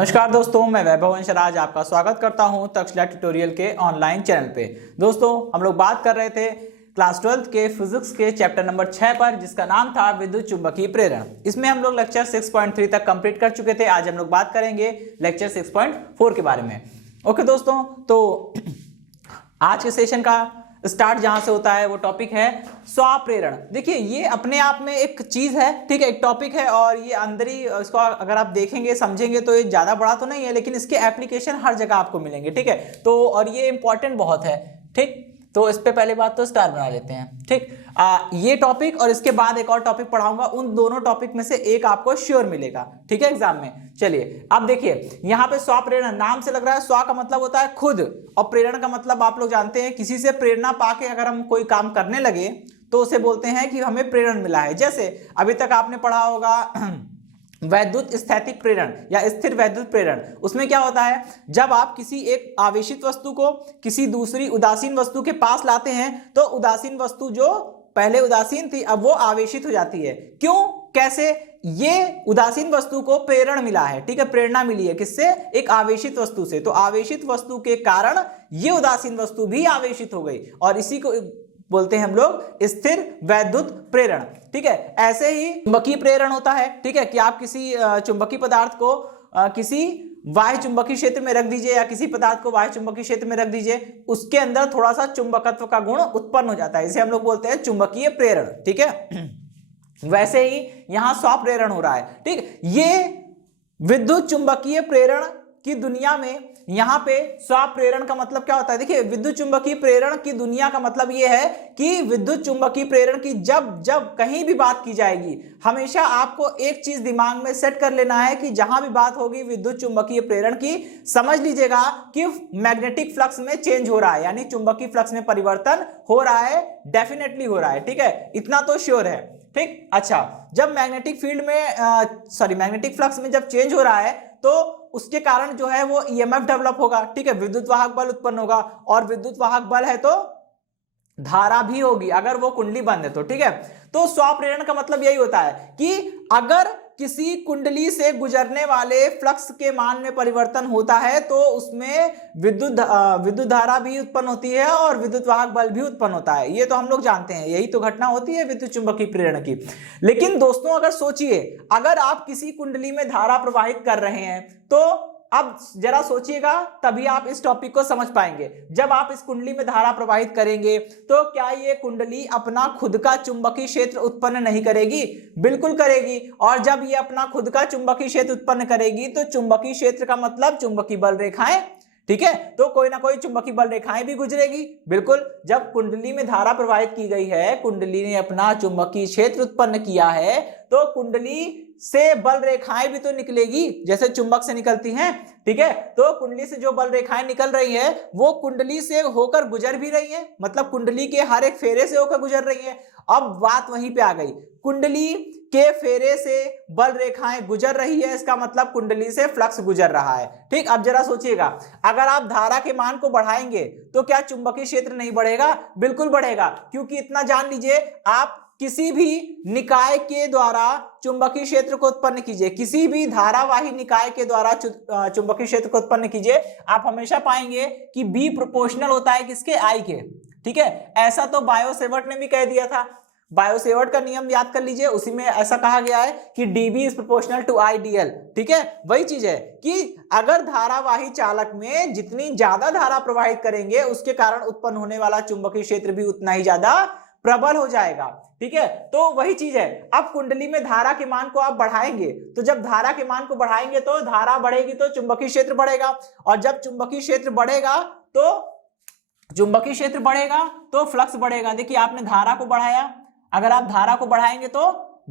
नमस्कार दोस्तों, मैं वैभव अंशराज आपका स्वागत करता हूं तक्षशिला ट्यूटोरियल के ऑनलाइन चैनल पे। दोस्तों, हम लोग बात कर रहे थे क्लास 12 के फिजिक्स के चैप्टर नंबर 6 पर, जिसका नाम था विद्युत चुंबकीय प्रेरण। इसमें हम लोग लेक्चर 6.3 तक कंप्लीट कर चुके थे। आज हम लोग बात करेंगे लेक्चर 6.4 के बारे में। ओके दोस्तों, तो आज के सेशन का स्टार्ट जहां से होता है वो टॉपिक है स्वप्रेरण। देखिए, ये अपने आप में एक चीज है, ठीक है, एक टॉपिक है, और ये अंदर ही इसको अगर आप देखेंगे समझेंगे तो ये ज्यादा बड़ा तो नहीं है, लेकिन इसके एप्लीकेशन हर जगह आपको मिलेंगे, ठीक है। तो और ये इंपॉर्टेंट बहुत है, ठीक। तो इस पे पहले बात तो स्टार बना लेते हैं, ठीक। ये टॉपिक और इसके बाद एक और टॉपिक पढ़ाऊंगा, उन दोनों टॉपिक में से एक आपको श्योर मिलेगा, ठीक है, एग्जाम में। चलिए अब देखिए, यहाँ पे स्वप्रेरण नाम से लग रहा है, स्व का मतलब होता है खुद, और प्रेरण का मतलब आप लोग जानते हैं, किसी से प्रेरणा पाके अगर हम कोई काम करने लगे तो उसे बोलते हैं कि हमें प्रेरण मिला है। जैसे अभी तक आपने पढ़ा होगा वैद्युत स्थैतिक प्रेरण या स्थिर वैद्युत प्रेरण। उसमें क्या होता है, जब आप किसी एक आवेशित वस्तु को किसी दूसरी उदासीन वस्तु के पास लाते हैं तो उदासीन वस्तु जो पहले उदासीन थी अब वो आवेशित हो जाती है। क्यों, कैसे? ये उदासीन वस्तु को प्रेरण मिला है, ठीक है, प्रेरणा मिली है किससे? एक आवेशित वस्तु से। तो आवेशित वस्तु के कारण ये उदासीन वस्तु भी आवेशित हो गई, और इसी को बोलते हैं हम लोग स्थिर वैद्युत प्रेरण, ठीक है। ऐसे ही चुंबकीय प्रेरण होता है, ठीक है, कि आप किसी चुंबकीय पदार्थ को किसी बाह्य चुंबकीय क्षेत्र में रख दीजिए, या किसी पदार्थ को बाह्य चुंबकीय क्षेत्र में रख दीजिए, उसके अंदर थोड़ा सा चुंबकत्व का गुण उत्पन्न हो जाता है, इसे हम लोग बोलते हैं चुंबकीय प्रेरण, ठीक है। वैसे ही यहां स्वप्रेरण हो रहा है, ठीक। ये विद्युत चुंबकीय प्रेरण की दुनिया में यहां पे स्वप्रेरण का मतलब क्या होता है? देखिए, विद्युत चुंबकीय प्रेरण की दुनिया का मतलब यह है कि विद्युत चुंबकीय प्रेरण की जब जब कहीं भी बात की जाएगी, हमेशा आपको एक चीज दिमाग में सेट कर लेना है कि जहां भी बात होगी विद्युत चुंबकीय प्रेरण की, समझ लीजिएगा कि मैग्नेटिक फ्लक्स में चेंज हो रहा है, यानी चुंबकीय फ्लक्स में परिवर्तन हो रहा है, डेफिनेटली हो रहा है, ठीक है, इतना तो श्योर है, ठीक। अच्छा, जब मैग्नेटिक फील्ड में मैग्नेटिक फ्लक्स में जब चेंज हो रहा है तो उसके कारण जो है वो ईएमएफ डेवलप होगा, ठीक है, विद्युत वाहक बल उत्पन्न होगा, और विद्युत वाहक बल है तो धारा भी होगी अगर वो कुंडली बंद है तो, ठीक है। तो स्वप्रेरण का मतलब यही होता है कि अगर किसी कुंडली से गुजरने वाले फ्लक्स के मान में परिवर्तन होता है तो उसमें विद्युत धारा भी उत्पन्न होती है और विद्युत वाहक बल भी उत्पन्न होता है। ये तो हम लोग जानते हैं, यही तो घटना होती है विद्युत चुंबकीय प्रेरण की। लेकिन दोस्तों, अगर सोचिए, अगर आप किसी कुंडली में धारा प्रवाहित कर रहे हैं तो अब जरा सोचिएगा, तभी आप इस टॉपिक को समझ पाएंगे। जब आप इस कुंडली में धारा प्रवाहित करेंगे तो क्या ये कुंडली अपना खुद का चुंबकीय क्षेत्र उत्पन्न नहीं करेगी? बिल्कुल करेगी। और जब ये अपना खुद का चुंबकीय क्षेत्र उत्पन्न करेगी तो चुंबकीय क्षेत्र का मतलब चुंबकीय बल रेखाएं, ठीक है, तो कोई ना कोई चुंबकीय बल रेखाएं भी गुजरेगी। बिल्कुल, जब कुंडली में धारा प्रवाहित की गई है, कुंडली ने अपना चुंबकीय क्षेत्र उत्पन्न किया है, तो कुंडली से बल रेखाएं भी तो निकलेगी, जैसे चुंबक से निकलती हैं, ठीक है। तो कुंडली से जो बल रेखाएं निकल रही है वो कुंडली से होकर गुजर भी रही है, मतलब कुंडली के हर एक फेरे से होकर गुजर रही है। अब बात वहीं पे आ गई, कुंडली के फेरे से बल रेखाएं गुजर रही है, इसका मतलब कुंडली से फ्लक्स गुजर रहा है, ठीक। अब जरा सोचिएगा, अगर आप धारा के मान को बढ़ाएंगे तो क्या चुंबकीय क्षेत्र नहीं बढ़ेगा? बिल्कुल बढ़ेगा, क्योंकि इतना जान लीजिए, आप किसी भी निकाय के द्वारा चुंबकीय क्षेत्र को उत्पन्न कीजिए, किसी भी धारावाही निकाय के द्वारा चुंबकीय क्षेत्र को उत्पन्न कीजिए, आप हमेशा पाएंगे कि बी प्रोपोर्शनल होता है किसके? आई के, ठीक है। ऐसा तो बायो सेवर्ट ने भी कह दिया था, बायो सेवर्ट का नियम याद कर लीजिए, उसी में ऐसा कहा गया है कि dB is proportional to IDL, ठीक है। वही चीज है कि अगर धारावाही चालक में जितनी ज्यादा धारा प्रवाहित करेंगे उसके कारण उत्पन्न होने वाला चुंबकीय क्षेत्र भी उतना ही ज्यादा प्रबल हो जाएगा, ठीक है। तो वही चीज है, अब कुंडली में धारा के मान को आप बढ़ाएंगे, तो जब धारा के मान को बढ़ाएंगे तो धारा बढ़ेगी तो चुंबकीय क्षेत्र बढ़ेगा, और जब चुंबकीय क्षेत्र बढ़ेगा तो फ्लक्स बढ़ेगा। देखिए, आपने धारा को बढ़ाया, अगर आप धारा को बढ़ाएंगे तो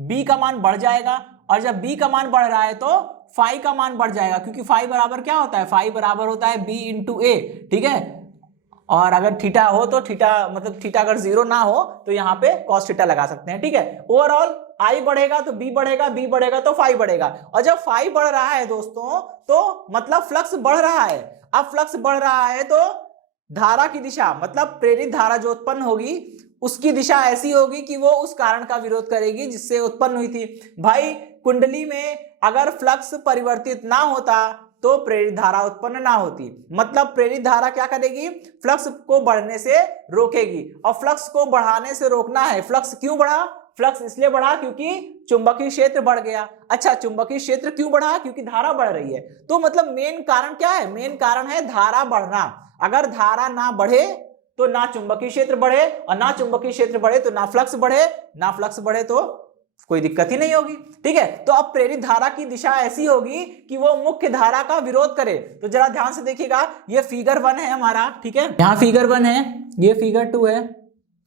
B का मान बढ़ जाएगा, और जब B का मान बढ़ रहा है तो फाई का मान बढ़ जाएगा, क्योंकि फाई बराबर क्या होता है? फाई बराबर होता है B इंटू ए, ठीक है। और अगर थीटा हो तो थीटा, मतलब थीटा अगर 0 ना हो तो यहाँ पे cos थीटा लगा सकते हैं, ठीक है। ओवरऑल I बढ़ेगा तो B बढ़ेगा, B बढ़ेगा तो फाई बढ़ेगा, और जब फाई बढ़ रहा है दोस्तों तो मतलब फ्लक्स बढ़ रहा है। अब फ्लक्स बढ़ रहा है तो धारा की दिशा, मतलब प्रेरित धारा जो उत्पन्न होगी उसकी दिशा ऐसी होगी कि वो उस कारण का विरोध करेगी जिससे उत्पन्न हुई थी। भाई, कुंडली में अगर फ्लक्स परिवर्तित ना होता तो प्रेरित धारा उत्पन्न ना होती। मतलब प्रेरित धारा क्या करेगी, फ्लक्स को बढ़ने से रोकेगी। और फ्लक्स को बढ़ाने से रोकना है, फ्लक्स क्यों बढ़ा, फ्लक्स इसलिए बढ़ा क्योंकि चुंबकीय क्षेत्र बढ़ गया। अच्छा, चुंबकीय क्षेत्र क्यों बढ़ा, क्योंकि धारा बढ़ रही है। तो मतलब मेन कारण क्या है, मेन कारण है धारा बढ़ना। अगर धारा ना बढ़े तो ना चुंबकीय क्षेत्र बढ़े, और ना चुंबकीय क्षेत्र बढ़े तो ना फ्लक्स बढ़े, ना फ्लक्स बढ़े तो कोई दिक्कत ही नहीं होगी। ठीक है, तो अब प्रेरित धारा की दिशा ऐसी होगी कि वो मुख्य धारा का विरोध करे। तो जरा ध्यान से देखिएगा, ये फिगर 1 है हमारा। ठीक है, यहाँ फिगर 1 है, ये फिगर 2 है।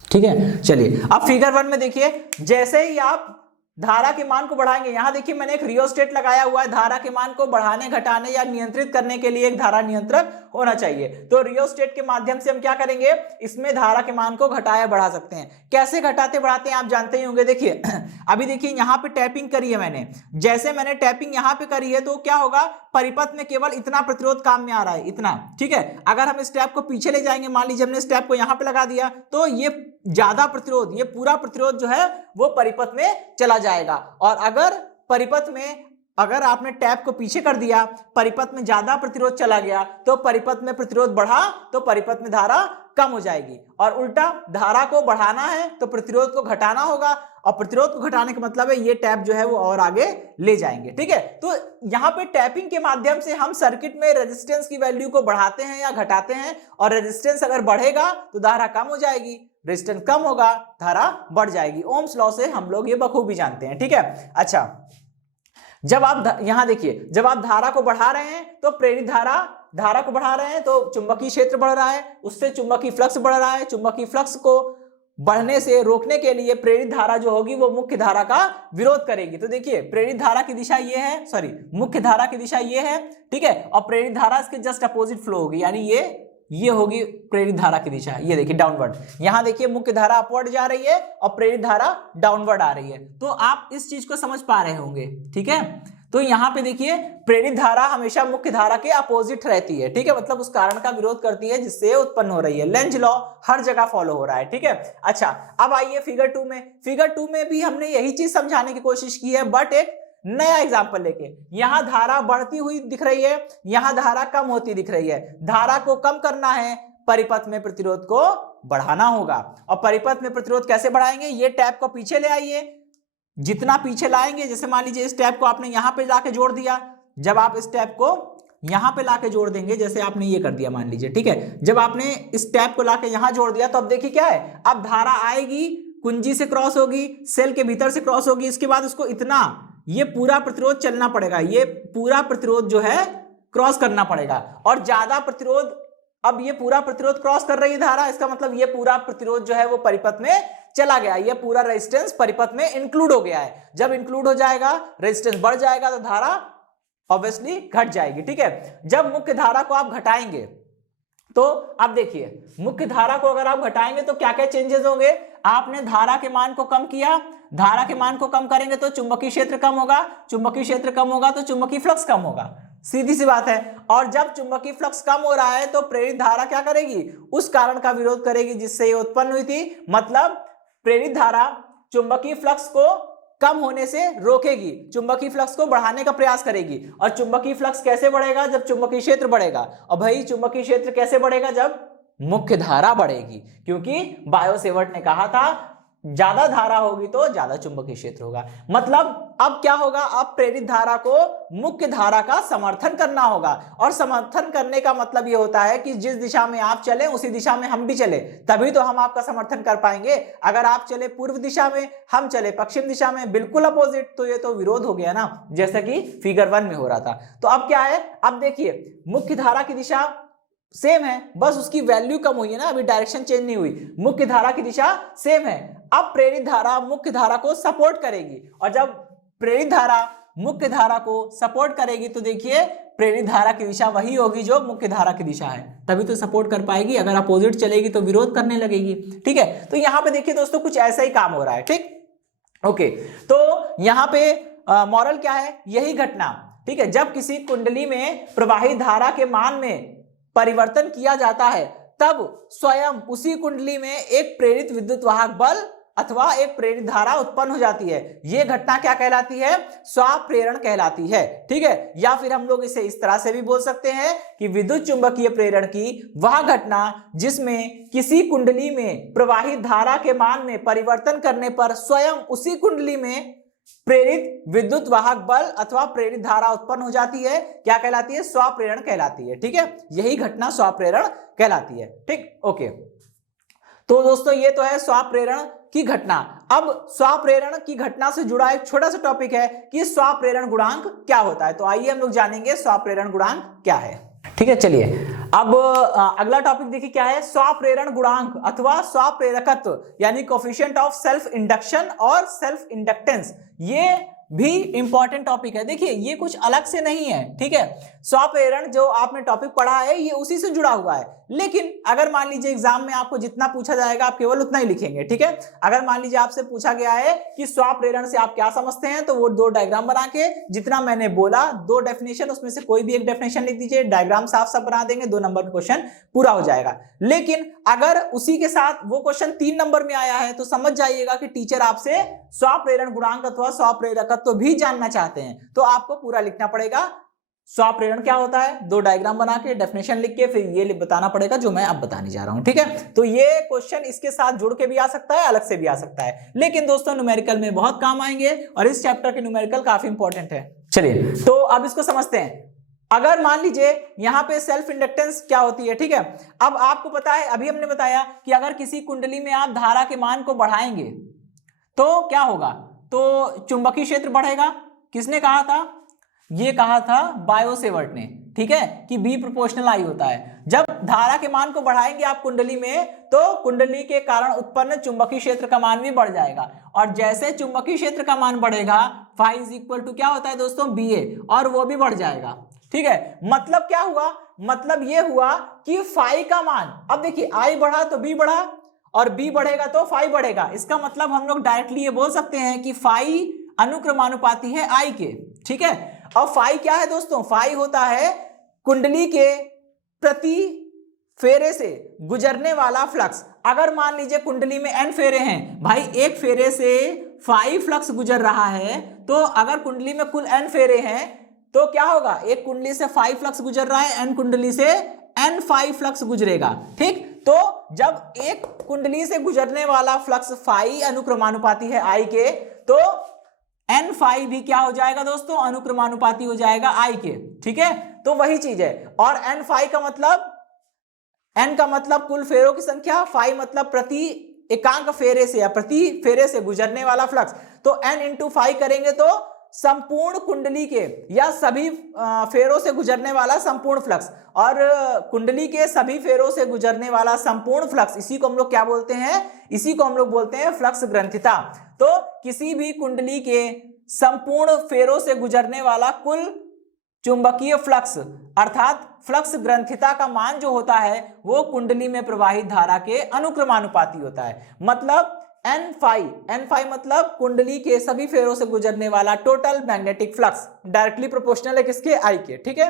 ठीक है, चलिए अब फिगर 1 में देखिए, जैसे ही आप धारा के मान को बढ़ाएंगे, यहां देखिए मैंने एक रियोस्टेट लगाया हुआ है। धारा के मान को बढ़ाने घटाने या नियंत्रित करने के लिए एक धारा नियंत्रक होना चाहिए। तो रियोस्टेट के माध्यम से हम क्या करेंगे, इसमें धारा के मान को घटाया बढ़ा सकते हैं। कैसे घटाते बढ़ाते हैं आप जानते ही होंगे। देखिए अभी देखिए यहाँ पे टैपिंग करी है मैंने, जैसे मैंने टैपिंग यहाँ पे करी है तो क्या होगा, परिपथ में केवल इतना प्रतिरोध काम में आ रहा है, इतना। ठीक है, अगर हम इस टैप को पीछे ले जाएंगे, मान लीजिए हमने इस टैप को यहाँ पे लगा दिया, तो ये ज्यादा प्रतिरोध, ये पूरा प्रतिरोध जो है वो परिपथ में चला जाएगा। और अगर परिपथ में, अगर आपने टैप को पीछे कर दिया, परिपथ में ज्यादा प्रतिरोध चला गया, तो परिपथ में प्रतिरोध बढ़ा तो परिपथ में धारा कम हो जाएगी। और उल्टा, धारा को बढ़ाना है तो प्रतिरोध को घटाना होगा, और प्रतिरोध को घटाने का मतलब है ये टैप जो है वो और आगे ले जाएंगे। ठीक है, तो यहाँ पे टैपिंग के माध्यम से हम सर्किट में रेजिस्टेंस की वैल्यू को बढ़ाते हैं या घटाते हैं, और रेजिस्टेंस अगर बढ़ेगा तो धारा कम हो जाएगी, रेजिस्टेंस कम होगा धारा बढ़ जाएगी। ओम्स लॉ से हम लोग ये बखूबी जानते हैं। ठीक है, अच्छा, जब आप यहां देखिए, जब आप धारा को बढ़ा रहे हैं तो प्रेरित धारा को बढ़ा रहे हैं तो चुंबकीय क्षेत्र बढ़ रहा है, उससे चुंबकीय फ्लक्स बढ़ रहा है। चुंबकीय फ्लक्स को बढ़ने से रोकने के लिए प्रेरित धारा जो होगी वो मुख्य धारा का विरोध करेगी। तो देखिए प्रेरित धारा की दिशा ये है, सॉरी मुख्य धारा की दिशा ये है। ठीक है, और प्रेरित धारा इसके जस्ट अपोजिट फ्लो होगी, यानी ये होगी प्रेरित धारा की दिशा। ये देखिए डाउनवर्ड, यहां देखिए मुख्य धारा अपवर्ड जा रही है और प्रेरित धारा डाउनवर्ड आ रही है। तो आप इस चीज को समझ पा रहे होंगे। ठीक है, तो यहां पे देखिए प्रेरित धारा हमेशा मुख्य धारा के अपोजिट रहती है। ठीक है, मतलब उस कारण का विरोध करती है जिससे उत्पन्न हो रही है। लेंज लॉ हर जगह फॉलो हो रहा है। ठीक है, अच्छा, अब आइए फिगर 2 में। फिगर 2 में भी हमने यही चीज समझाने की कोशिश की है, बट एक नया एग्जाम्पल लेके। यहां धारा बढ़ती हुई दिख रही है, यहां धारा कम होती दिख रही है। धारा को कम करना है, परिपथ में प्रतिरोध को बढ़ाना होगा। और परिपथ में प्रतिरोध कैसे बढ़ाएंगे, ये टैप को पीछे ले आइए। जितना पीछे लाएंगे, जैसे मान लीजिए इस टैप को आपने यहां पे लाके जोड़ दिया, जब आप इस टैप को यहां पे लाके जोड़ देंगे, जैसे आपने ये कर दिया मान लीजिए। ठीक है, जब आपने इस टैप को लाके यहां जोड़ दिया तो अब देखिए क्या है, अब धारा आएगी, कुंजी से क्रॉस होगी, सेल के भीतर से क्रॉस होगी, इसके बाद उसको इतना, ये पूरा प्रतिरोध चलना पड़ेगा, ये पूरा प्रतिरोध जो है क्रॉस करना पड़ेगा। और ज्यादा प्रतिरोध, अब ये पूरा प्रतिरोध क्रॉस कर रही है धारा, इसका मतलब ये पूरा प्रतिरोध जो है वो परिपथ में चला गया, ये पूरा रेजिस्टेंस परिपथ में इंक्लूड हो गया है। जब इंक्लूड हो जाएगा, रेजिस्टेंस बढ़ जाएगा तो धारा ऑब्वियसली घट जाएगी। ठीक है, जब मुख्य धारा को आप घटाएंगे तो आप देखिए मुख्य धारा को अगर आप घटाएंगे तो क्या क्या चेंजेस होंगे। आपने धारा के मान को कम किया, धारा के मान को कम करेंगे तो चुंबकीय क्षेत्र कम होगा, चुंबकीय क्षेत्र कम होगा तो चुंबकीय फ्लक्स कम होगा, सीधी सी बात है। और जब चुंबकीय फ्लक्स कम हो रहा है तो प्रेरित धारा क्या करेगी, उस कारण का विरोध करेगी जिससे ये उत्पन्न हुई थी। मतलब प्रेरित धारा चुंबकीय फ्लक्स को कम होने से रोकेगी, चुंबकीय फ्लक्स को बढ़ाने का प्रयास करेगी। और चुंबकीय फ्लक्स कैसे बढ़ेगा, जब चुंबकीय क्षेत्र बढ़ेगा। और भाई चुंबकीय क्षेत्र कैसे बढ़ेगा, जब मुख्य धारा बढ़ेगी, क्योंकि बायो सेवर्ट ने कहा था ज्यादा धारा होगी तो ज्यादा चुंबकीय क्षेत्र होगा। मतलब अब क्या होगा, अब प्रेरित धारा को मुख्य धारा का समर्थन करना होगा। और समर्थन करने का मतलब ये होता है कि जिस दिशा में आप चले उसी दिशा में हम भी चले, तभी तो हम आपका समर्थन कर पाएंगे। अगर आप चले पूर्व दिशा में, हम चले पश्चिम दिशा में, बिल्कुल अपोजिट, तो ये तो विरोध हो गया ना, जैसा कि फिगर 1 में हो रहा था। तो अब क्या है, अब देखिए मुख्य धारा की दिशा सेम है, बस उसकी वैल्यू कम हुई है ना, अभी डायरेक्शन चेंज नहीं हुई। मुख्य धारा की दिशा सेम है। अब प्रेरित धारा मुख्य धारा को सपोर्ट करेगी, और जब प्रेरित धारा मुख्य धारा को सपोर्ट करेगी तो देखिए प्रेरित धारा की दिशा वही होगी जो मुख्य धारा की दिशा है, तभी तो सपोर्ट कर पाएगी। अगर अपोजिट चलेगी तो विरोध करने लगेगी। ठीक है, तो यहां पे देखिए दोस्तों कुछ ऐसा ही काम हो रहा है। ठीक, ओके, तो यहां पे मॉरल क्या है, यही घटना। ठीक है, जब किसी कुंडली में प्रवाहित धारा के मान में परिवर्तन किया जाता है तब स्वयं उसी कुंडली में एक प्रेरित विद्युत वाहक बल अथवा एक प्रेरित धारा उत्पन्न हो जाती है। यह घटना क्या कहलाती है? स्वाप्रेरण कहलाती है। ठीक है, या फिर हम लोग इसे इस तरह से भी बोल सकते हैं कि विद्युत चुंबकीय प्रेरण की वह घटना जिसमें किसी कुंडली में प्रवाहित धारा के मान में परिवर्तन करने पर स्वयं उसी कुंडली में प्रेरित विद्युत वाहक बल अथवा प्रेरित धारा उत्पन्न हो जाती है, क्या कहलाती है? स्वाप्रेरण कहलाती है। ठीक है, यही घटना स्वाप्रेरण कहलाती है। ठीक, ओके। तो दोस्तों ये तो है स्वाप्रेरण की घटना। अब स्वाप्रेरण की घटना से जुड़ा एक छोटा सा टॉपिक है कि स्वाप्रेरण गुणांक क्या होता है। तो आइए हम लोग जानेंगे स्वाप्रेरण गुणांक क्या है। ठीक है, चलिए अब अगला टॉपिक देखिए क्या है। स्वाप्रेरण गुणांक अथवा स्वाप्रेरकत्व यानी कोफिशिएंट ऑफ सेल्फ इंडक्शन और सेल्फ इंडक्टेंस, ये भी इंपॉर्टेंट टॉपिक है। देखिए ये कुछ अलग से नहीं है। ठीक है, स्वाप्रेरण जो आपने टॉपिक पढ़ा है ये उसी से जुड़ा हुआ है, लेकिन अगर मान लीजिए एग्जाम में आपको जितना पूछा जाएगा आप केवल उतना ही लिखेंगे। ठीक है, अगर मान लीजिए आपसे पूछा गया है कि स्वाप्रेरण से आप क्या समझते हैं, तो वो दो डायग्राम बना के जितना मैंने बोला, दो डेफिनेशन, उसमें से कोई भी एक डेफिनेशन लिख दीजिए, डायग्राम साफ साफ बना देंगे, 2 नंबर का क्वेश्चन पूरा हो जाएगा। लेकिन अगर उसी के साथ वो क्वेश्चन 3 नंबर में आया है तो समझ जाइएगा कि टीचर आपसे स्वाप्रेरण गुणांक अथवा स्वाप्रेरकत्व भी जानना चाहते हैं, तो आपको पूरा लिखना पड़ेगा। स्वाप्रेरण क्या होता है, 2 डायग्राम बना के डेफिनेशन लिख के फिर ये बताना पड़ेगा जो मैं अब बताने जा रहा हूं। ठीक है, तो ये क्वेश्चन इसके साथ जुड़ के भी आ सकता है, अलग से भी आ सकता है, लेकिन दोस्तों न्यूमेरिकल में बहुत काम आएंगे और इस चैप्टर के न्यूमेरिकल काफी इंपॉर्टेंट है। चलिए तो अब इसको समझते हैं। अगर मान लीजिए यहां पे सेल्फ इंडक्टेंस क्या होती है। ठीक है, अब आपको पता है, अभी हमने बताया कि अगर किसी कुंडली में आप धारा के मान को बढ़ाएंगे तो क्या होगा, तो चुंबकीय क्षेत्र बढ़ेगा। किसने कहा था? ये कहा था बायोसेवर्ट ने। ठीक है, कि बी प्रोपोर्शनल आई होता है। जब धारा के मान को बढ़ाएंगे आप कुंडली में, तो कुंडली के कारण उत्पन्न चुंबकीय क्षेत्र का मान भी बढ़ जाएगा, और जैसे चुंबकीय क्षेत्र का मान बढ़ेगा फाई इज इक्वल टू क्या होता है दोस्तों? बी ए, और वो भी बढ़ जाएगा। ठीक है, मतलब क्या हुआ? मतलब ये हुआ कि फाई का मान, अब देखिए आई बढ़ा तो बी बढ़ा, और बी बढ़ेगा तो फाई बढ़ेगा। इसका मतलब हम लोग डायरेक्टली ये बोल सकते हैं कि फाई अनुक्रमानुपाती है आई के। ठीक है, और फाई क्या है दोस्तों? फाई होता है कुंडली के प्रति फेरे से गुजरने वाला फ्लक्स। अगर मान लीजिए कुंडली में n फेरे हैं, भाई एक फेरे से फाई फ्लक्स गुजर रहा है, तो अगर कुंडली में कुल n फेरे हैं तो क्या होगा? एक कुंडली से फाई फ्लक्स गुजर रहा है, n कुंडली से n फाई फ्लक्स गुजरेगा। ठीक, तो जब एक कुंडली से गुजरने वाला फ्लक्स फाई अनुक्रमानुपाती है आई के, तो एन फाई भी क्या हो जाएगा दोस्तों? अनुक्रमानुपाती हो जाएगा आई के। ठीक है, तो वही चीज है। और एन फाई का मतलब, एन का मतलब कुल फेरों की संख्या, फाई मतलब प्रति एकांक फेरे से या प्रति फेरे से गुजरने वाला फ्लक्स। तो एन इंटू फाई करेंगे तो संपूर्ण कुंडली के या सभी फेरों से गुजरने वाला संपूर्ण फ्लक्स, और कुंडली के सभी फेरों से गुजरने वाला संपूर्ण फ्लक्स, इसी को हम लोग क्या बोलते हैं? इसी को हम लोग बोलते हैं फ्लक्स ग्रंथिता। तो किसी भी कुंडली के संपूर्ण फेरों से गुजरने वाला कुल चुंबकीय फ्लक्स अर्थात फ्लक्स ग्रंथिता का मान जो होता है वो कुंडली में प्रवाहित धारा के अनुक्रमानुपाती होता है। मतलब एन फाई मतलब कुंडली के सभी फेरों से गुजरने वाला total magnetic flux, directly proportional है किसके? आई के। ठीक है,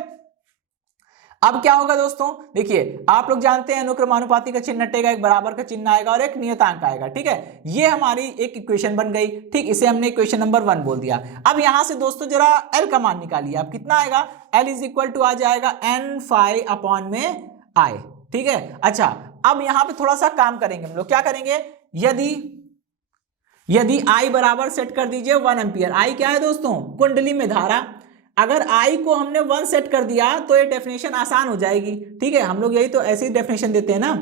अब क्या होगा दोस्तों? देखिए आप लोग जानते हैं अनुक्रमानुपाती का चिन्ह हटेगा, एक बराबर का चिन्ह आएगा और एक नियतांक आएगा। ठीक है, ये हमारी एक इक्वेशन बन गई। ठीक, इसे हमने इक्वेशन नंबर 1 बोल दिया। अब यहां से दोस्तों जरा एल का मान निकालिए। अब कितना आएगा? एल इज इक्वल टू आ जाएगा एन फाई अपॉन में आई। ठीक है, अच्छा अब यहां पे थोड़ा सा काम करेंगे हम लोग। क्या करेंगे? यदि आई बराबर सेट कर दीजिए 1 एम्पियर। आई क्या है दोस्तों? कुंडली में धारा। अगर आई को हमने 1 सेट कर दिया तो ये डेफिनेशन आसान हो जाएगी। ठीक है, हम लोग यही तो ऐसी डेफिनेशन देते हैं ना।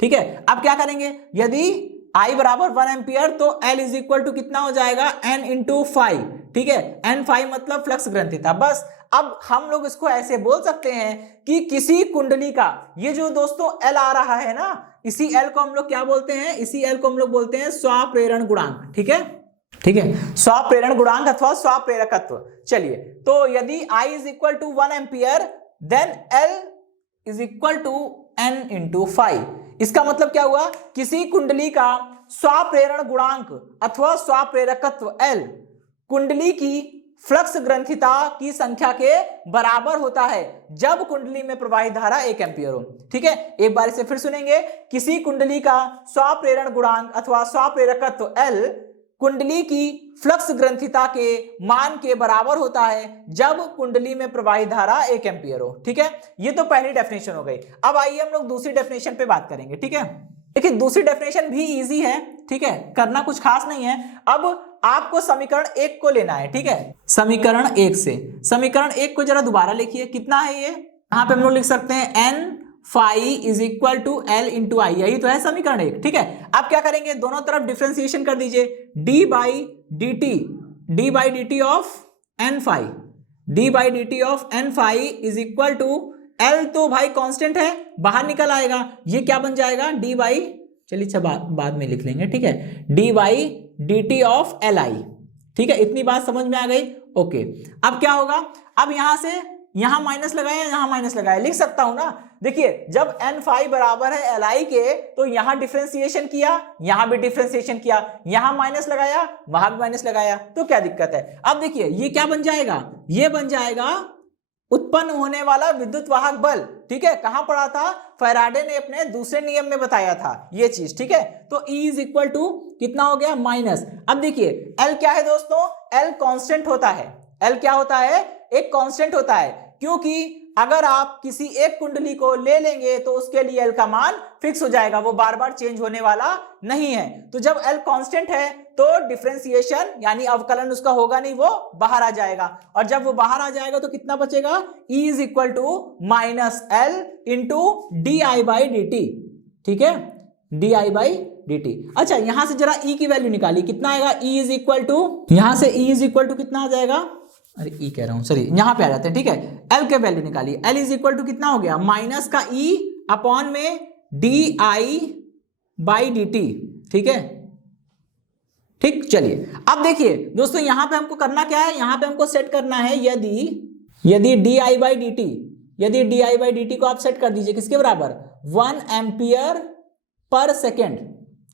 ठीक है, अब क्या करेंगे? यदि आई बराबर 1 एम्पियर तो एल इज इक्वल टू कितना हो जाएगा? N into phi. ठीक है, एन फाई मतलब फ्लक्स ग्रंथिता। बस अब हम लोग इसको ऐसे बोल सकते हैं कि किसी कुंडली का ये जो दोस्तों एल आ रहा है ना, इसी एल को हम लोग क्या बोलते हैं? इसी एल को हम लोग बोलते हैं स्वाप्रेरण गुणांक। ठीक है, ठीक है, स्वाप्रेरण गुणांक अथवा स्वाप्रेरकत्व। चलिए, तो यदि I is equal to 1 ampere then L is equal to N into phi. इसका मतलब क्या हुआ? किसी कुंडली का स्वाप्रेरण गुणांक अथवा स्वाप्रेरकत्व L कुंडली की फ्लक्स ग्रंथिता की संख्या के बराबर होता है जब कुंडली में प्रवाहित धारा 1 एम्पीयर हो। ठीक है, एक बार इसे फिर सुनेंगे। किसी कुंडली का स्वप्रेरण गुणांक अथवा स्वप्रेरकत्व L कुंडली की फ्लक्स ग्रंथिता के मान के बराबर होता है जब कुंडली में प्रवाहित धारा 1 एम्पीयर हो। ठीक है, ये तो पहली डेफिनेशन हो गई। अब आइए हम लोग दूसरी डेफिनेशन पे बात करेंगे। ठीक है, देखिए दूसरी डेफिनेशन भी इजी है। ठीक है, करना कुछ खास नहीं है। अब आपको समीकरण 1 को लेना है। ठीक है, समीकरण 1 से समीकरण 1 को जरा दोबारा लिखिए। कितना है ये? यहाँ पे हम लोग लिख सकते हैं n phi is equal to L into I, यही तो है समीकरण 1। ठीक है, अब क्या करेंगे, दोनों तरफ डिफ्रेंसिएशन कर दीजिए। d by D t of n phi, d by D t of n phi is equal to L, तो भाई कांस्टेंट है, बाहर निकल आएगा। ये क्या बन जाएगा, d बाई, चलिए अच्छा बाद में लिख लेंगे। ठीक है, d by D t of L I. ठीक है, इतनी बात समझ में आ गई। ओके, अब क्या होगा, अब यहां से यहां माइनस लगाया, यहां माइनस लगाया, लिख सकता हूं ना। देखिए जब n फाई बराबर है एल आई के, तो यहां डिफरेंशिएशन किया, यहां भी डिफरेंशिएशन किया, यहां माइनस लगाया, वहां भी माइनस लगाया, तो क्या दिक्कत है। अब देखिए ये क्या बन जाएगा, ये बन जाएगा उत्पन्न होने वाला विद्युत वाहक बल। ठीक है, कहां पढ़ा था, फैराडे ने अपने दूसरे नियम में बताया था ये चीज। ठीक है, तो E इज इक्वल टू कितना हो गया, माइनस। अब देखिए L क्या है दोस्तों, L कांस्टेंट होता है। L क्या होता है, एक कांस्टेंट होता है, क्योंकि अगर आप किसी एक कुंडली को ले लेंगे तो उसके लिए L का मान फिक्स हो जाएगा, वो बार बार चेंज होने वाला नहीं है। तो जब L कांस्टेंट है तो डिफरेंशिएशन यानी अवकलन उसका होगा नहीं, वो बाहर आ जाएगा। और जब वो बाहर आ जाएगा तो कितना बचेगा, E is equal to minus L into d I by D t. ठीक है, d I by D t. अच्छा, यहां से जरा E की वैल्यू निकाली, कितना आएगा, E इज इक्वल टू, यहां से E इज इक्वल टू कितना आ जाएगा, अरे E कह रहा हूं, सॉरी यहां पे आ जाते हैं। ठीक है, L के वैल्यू निकाली, L इज इक्वल टू कितना हो गया, माइनस का E अपॉन में D I by D t. ठीक है, ठीक, चलिए अब देखिए दोस्तों यहां पे हमको करना क्या है, यहां पे हमको सेट करना है यदि D I by D T, यदि D I by D T को आप सेट कर दीजिए किसके बराबर, 1 एम्पियर पर सेकेंड।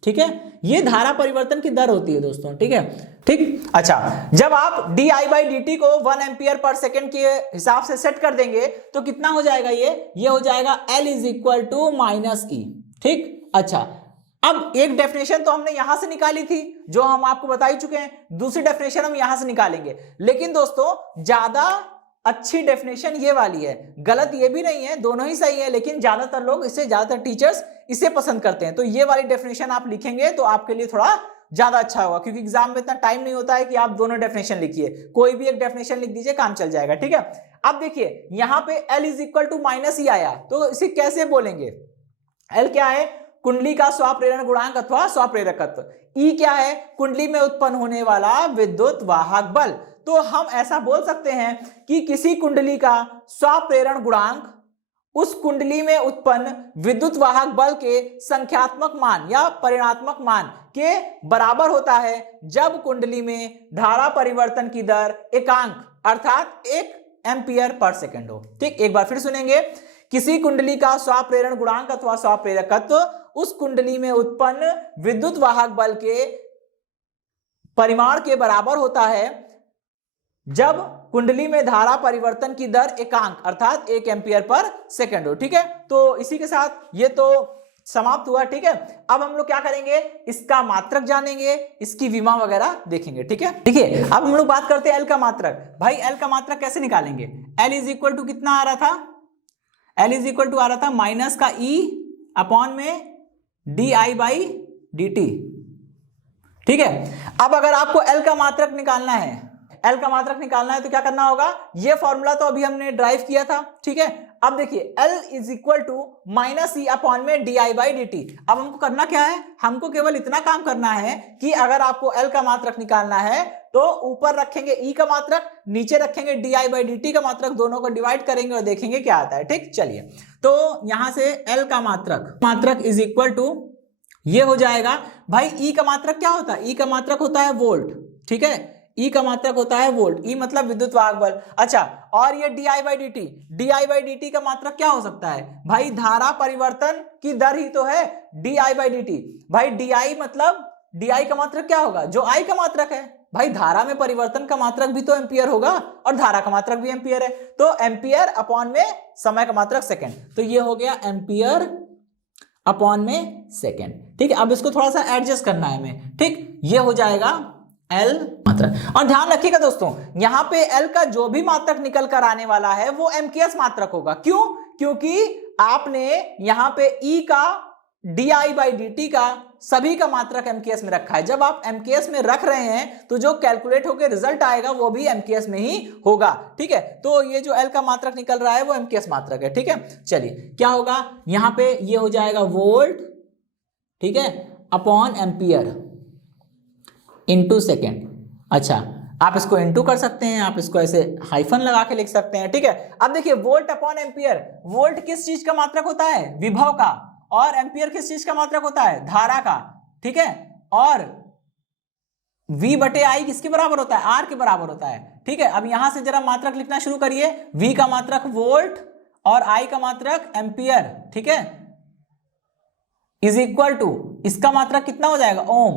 ठीक है, ये धारा परिवर्तन की दर होती है दोस्तों। ठीक है, ठीक, अच्छा जब आप D I by D T को 1 एम्पियर पर सेकेंड के हिसाब से सेट कर देंगे तो कितना हो जाएगा, ये हो जाएगा L is equal to minus E। ठीक, अच्छा अब एक डेफिनेशन तो हमने यहां से निकाली थी जो हम आपको बता ही चुके हैं, दूसरी डेफिनेशन हम यहां से निकालेंगे। लेकिन दोस्तों ज्यादा अच्छी डेफिनेशन ये वाली है, गलत ये भी नहीं है, दोनों ही सही है, लेकिन ज्यादातर लोग इसे, ज्यादातर टीचर्स इसे पसंद करते हैं। तो ये वाली डेफिनेशन आप लिखेंगे तो आपके लिए थोड़ा ज्यादा अच्छा होगा, क्योंकि एग्जाम में इतना टाइम नहीं होता है कि आप दोनों डेफिनेशन लिखिए, कोई भी एक डेफिनेशन लिख दीजिए, काम चल जाएगा। ठीक है, अब देखिए यहां पे L is equal to minus E आया, तो इसे कैसे बोलेंगे, L क्या है, कुंडली का स्वप्रेरण गुणांक अथवा स्वप्रेरकत्व। E क्या है, कुंडली में उत्पन्न होने वाला विद्युत वाहक बल। तो हम ऐसा बोल सकते हैं कि किसी कुंडली का स्वप्रेरण गुणांक उस कुंडली में उत्पन्न विद्युत वाहक बल के संख्यात्मक मान या परिमाणात्मक मान के बराबर होता है जब कुंडली में धारा परिवर्तन की दर एकांक अर्थात 1 एम्पियर पर सेकेंड हो। ठीक, एक बार फिर सुनेंगे, किसी कुंडली का स्वप्रेरण गुणांक अथवा स्वप्रेरकत्व उस कुंडली में उत्पन्न विद्युत वाहक बल के परिमाण के बराबर होता है जब कुंडली में धारा परिवर्तन की दर एकांक अर्थात 1 एम्पियर पर सेकेंड हो। ठीक है, तो इसी के साथ ये तो समाप्त हुआ। ठीक है, अब हम लोग क्या करेंगे, इसका मात्रक जानेंगे, इसकी विमा वगैरह देखेंगे। ठीक है, देखिए अब हम लोग बात करते हैं L का मात्रक। भाई L का मात्रक कैसे निकालेंगे, L इज इक्वल टू कितना आ रहा था, L इज इक्वल टू आ रहा था माइनस का E अपॉन में D I by D t. ठीक है, अब अगर आपको L का मात्रक निकालना है, L का मात्रक निकालना है तो क्या करना होगा, ये फॉर्मूला तो अभी हमने ड्राइव किया था। ठीक है, अब देखिए L is equal to minus E upon में D I by D T. अब हमको करना क्या है, हमको केवल इतना काम करना है कि अगर आपको L का मात्रक निकालना है तो ऊपर रखेंगे E का मात्रक, नीचे रखेंगे D I by D T का मात्रक, दोनों को डिवाइड करेंगे और देखेंगे क्या आता है। ठीक, चलिए तो यहां से L का मात्रक इज इक्वल टू ये हो जाएगा, भाई E का मात्रक क्या होता है, E का मात्रक होता है वोल्ट। ठीक है, E का मात्रक होता है वोल्ट, E मतलब विद्युत वाहक बल। अच्छा, और ये D I by D T का मात्रक क्या हो सकता है, भाई धारा परिवर्तन की दर ही तो है d I by D T. भाई डी आई मतलब डी आई का मात्रक क्या होगा, जो आई का मात्रक है। भाई धारा में परिवर्तन का मात्रक भी तो एम्पियर होगा और धारा का मात्रक भी एम्पियर है, तो एम्पियर अपॉन में समय का मात्रक सेकेंड, तो ये हो गया एम्पियर अपॉन में सेकेंड। ठीक है, अब इसको थोड़ा सा एडजस्ट करना है हमें। ठीक, ये हो जाएगा एल मात्रक। और ध्यान रखिएगा दोस्तों, यहां पे एल का जो भी मात्रक निकल कर आने वाला है वो एमकेएस मात्रक होगा। क्यों? क्योंकि आपने यहां पे ई का D I by D T का सभी का मात्रक एमकेएस में रखा है। जब आप एमकेएस में रख रहे हैं तो जो कैलकुलेट होकर रिजल्ट आएगा वो भी एमकेएस में ही होगा। ठीक है, तो ये जो एल का मात्रक निकल रहा है वो एमकेएस मात्रक है। ठीक है, चलिए क्या होगा यहां पे, ये हो जाएगा वोल्ट, ठीक है, अपॉन एम्पियर इनटू सेकेंड। अच्छा, आप इसको इनटू कर सकते हैं, आप इसको ऐसे हाइफन लगा के लिख सकते हैं। ठीक है, अब देखिए वोल्ट अपॉन एम्पियर, वोल्ट किस चीज का मात्रक होता है, विभव का, और एम्पियर किस चीज का मात्रक होता है, धारा का। ठीक है, और V बटे आई किसके बराबर होता है, आर के बराबर होता है। ठीक है, अब यहां से जरा मात्रक लिखना शुरू करिए, V का मात्रक वोल्ट और I का मात्रक एम्पियर, ठीक है, इज इक्वल टू इसका मात्रक कितना हो जाएगा, ओम,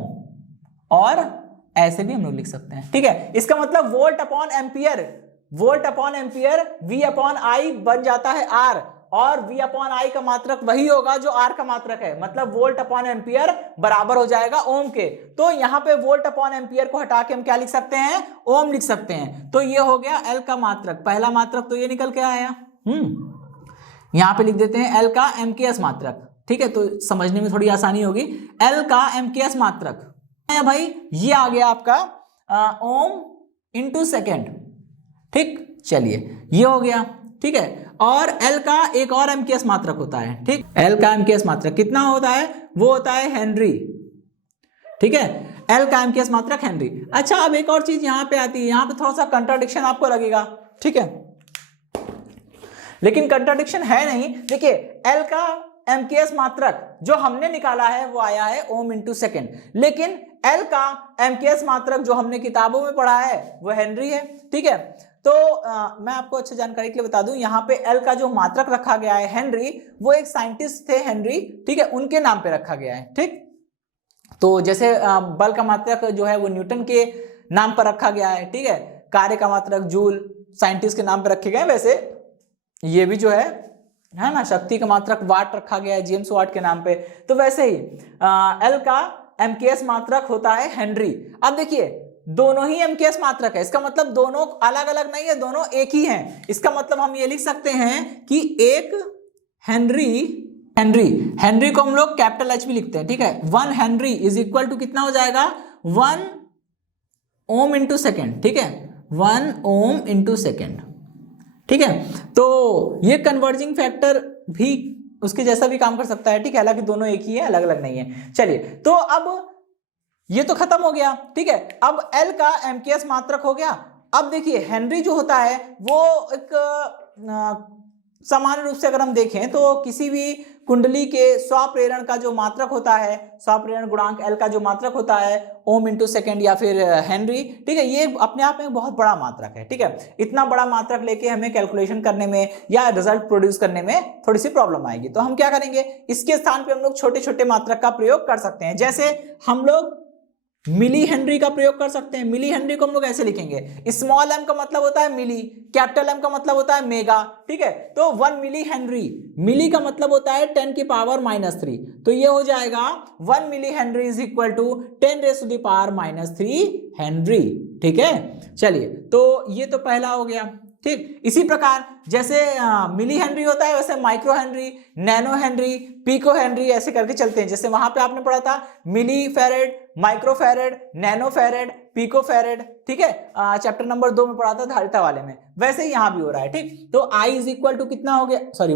और ऐसे भी हम लोग लिख सकते हैं। ठीक है, इसका मतलब volt upon ampere, volt upon ampere V upon I बन जाता है R, और V अपॉन आई का मात्रक वही होगा जो R का मात्रक है, मतलब वोल्ट अपॉन एम्पियर बराबर हो जाएगा ओम के। तो यहाँ पे वोल्ट अपॉन एम्पियर को हटा के हम क्या लिख सकते हैं, ओम लिख सकते हैं। तो ये हो गया L का मात्रक, पहला मात्रक तो ये निकल के आया। यहाँ पे लिख देते हैं L का एमकेएस मात्रक। ठीक है, तो समझने में थोड़ी आसानी होगी। L का एमकेएस मात्रक है भाई, ये आ गया आपका ओम इंटू सेकेंड। ठीक, चलिए ये हो गया। ठीक है, और L का एक और एमकेएस मात्रक होता है। ठीक, L का एमकेएस मात्रक कितना होता है, वो होता है हेनरी। ठीक है, L का एमकेएस मात्रक हेनरी। अच्छा, अब एक और चीज यहाँ पे आती है, यहाँ पे थोड़ा सा कंट्राडिक्शन आपको लगेगा। ठीक है, लेकिन कंट्राडिक्शन है नहीं। देखिए L का एमकेएस मात्रक जो हमने निकाला है वो आया है ओम इंटू सेकेंड, लेकिन L का एमकेएस मात्रक जो हमने किताबों में पढ़ा है वो हेनरी है। ठीक है, तो मैं आपको अच्छी जानकारी के लिए बता दूं, यहाँ पे L का जो मात्रक रखा गया है हेनरी, वो एक साइंटिस्ट थे हेनरी, ठीक है, उनके नाम पे रखा गया है। ठीक, तो जैसे बल का मात्रक जो है वो न्यूटन के नाम पर रखा गया है। ठीक है, कार्य का मात्रक जूल साइंटिस्ट के नाम पर रखे गए, वैसे ये भी जो है ना, शक्ति का मात्रक वाट रखा गया है जेम्स वाट के नाम पे। तो वैसे ही L का एमकेएस मात्रक होता है हेनरी। अब देखिए दोनों ही एमकेएस मात्रक है, इसका मतलब दोनों अलग अलग नहीं है, दोनों एक ही हैं। इसका मतलब हम ये लिख सकते हैं कि एक हेनरी, हेनरी को हम लोग कैपिटल H भी लिखते हैं। ठीक है, 1 हेनरी इज इक्वल टू कितना हो जाएगा, 1 ओम इंटू सेकेंड। ठीक है, 1 ओम इंटू सेकेंड। ठीक है, तो ये कन्वर्जिंग फैक्टर भी उसके जैसा भी काम कर सकता है। ठीक है, हालांकि दोनों एक ही है, अलग अलग नहीं है। चलिए, तो अब ये तो खत्म हो गया। ठीक है, अब L का एमकेएस मात्रक हो गया। अब देखिए हेनरी जो होता है वो एक सामान्य रूप से अगर हम देखें तो किसी भी कुंडली के स्वप्रेरण का जो मात्रक होता है, स्वप्रेरण गुणांक L का जो मात्रक होता है ओम इंटू सेकेंड या फिर हेनरी, ठीक है, ये अपने आप में बहुत बड़ा मात्रक है। ठीक है, इतना बड़ा मात्रक लेके हमें कैलकुलेशन करने में या रिजल्ट प्रोड्यूस करने में थोड़ी सी प्रॉब्लम आएगी। तो हम क्या करेंगे, इसके स्थान पे हम लोग छोटे छोटे मात्रक का प्रयोग कर सकते हैं। जैसे हम लोग मिली हेनरी का प्रयोग कर सकते हैं। मिली हेनरी को हम लोग ऐसे लिखेंगे, स्मॉल m का मतलब होता है मिली, कैपिटल M का मतलब होता है मेगा। ठीक है, तो 1 मिली हेनरी, मिली का मतलब होता है 10 की पावर -3, तो ये हो जाएगा 1 milli henry is equal to 10 raise to the power -3 henry. ठीक है, चलिए, तो ये तो पहला हो गया। ठीक, इसी प्रकार जैसे मिली हेनरी होता है वैसे micro henry, nano henry, pico henry ऐसे करके चलते हैं। जैसे वहां पे आपने पढ़ा था मिली फेरेड, माइक्रो फेरेड, नैनो फेरेड, पिको फेरेड। ठीक है, चैप्टर नंबर 2 में पढ़ा था धारिता वाले में, वैसे ही यहाँ भी हो रहा है। ठीक, तो I इज इक्वल टू कितना हो गया, sorry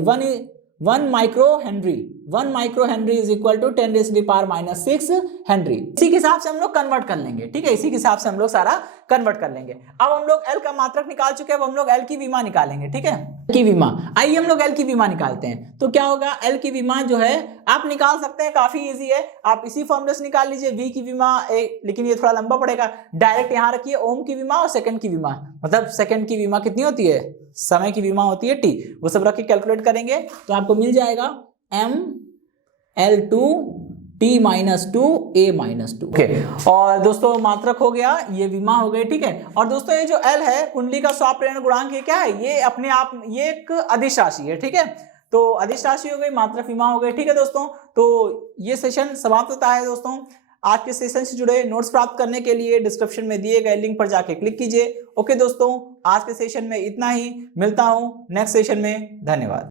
1 micro henry, 1 micro henry is equal to 10 raise to the power -6 henry. इसी के हिसाब से हम लोग कन्वर्ट कर लेंगे। ठीक है, इसी के हिसाब से हम लोग सारा कन्वर्ट कर लेंगे। अब हम लोग L का मात्रक निकाल चुके हैं, अब हम लोग L की विमा निकालेंगे। ठीक है, की विमा, आइए हम लोग L की विमा निकालते हैं। तो क्या होगा, L की विमा जो है आप निकाल सकते हैं, काफी इजी है। आप इसी फॉर्मूले से निकाल लीजिए। V की विमा लेकिन ये थोड़ा लंबा पड़ेगा, डायरेक्ट यहाँ रखिए ओम की विमा और सेकंड की विमा, मतलब सेकंड की विमा कितनी होती है, समय की विमा होती है T, वो सब रख के कैलकुलेट करेंगे तो आपको मिल जाएगा ML2 t minus two a minus two. Okay, और दोस्तों मात्रक हो गया, ये विमा हो गई, ठीक है। और दोस्तों ये जो l है कुंडली का स्वाप्रेरण गुणांक, ये क्या है, ये अपने आप ये एक अदिश राशि है, ठीक है। तो अदिश राशि हो गई, मात्रक विमा हो गई, ठीक है दोस्तों। तो ये सेशन समाप्त होता है दोस्तों। आज के सेशन से जुड़े नोट्स प्राप्त करने के लिए डिस्क्रिप्शन में दिए गए लिंक पर जाके क्लिक कीजिए। ओके दोस्तों, आज के सेशन में इतना ही, मिलता हूं नेक्स्ट सेशन में, धन्यवाद।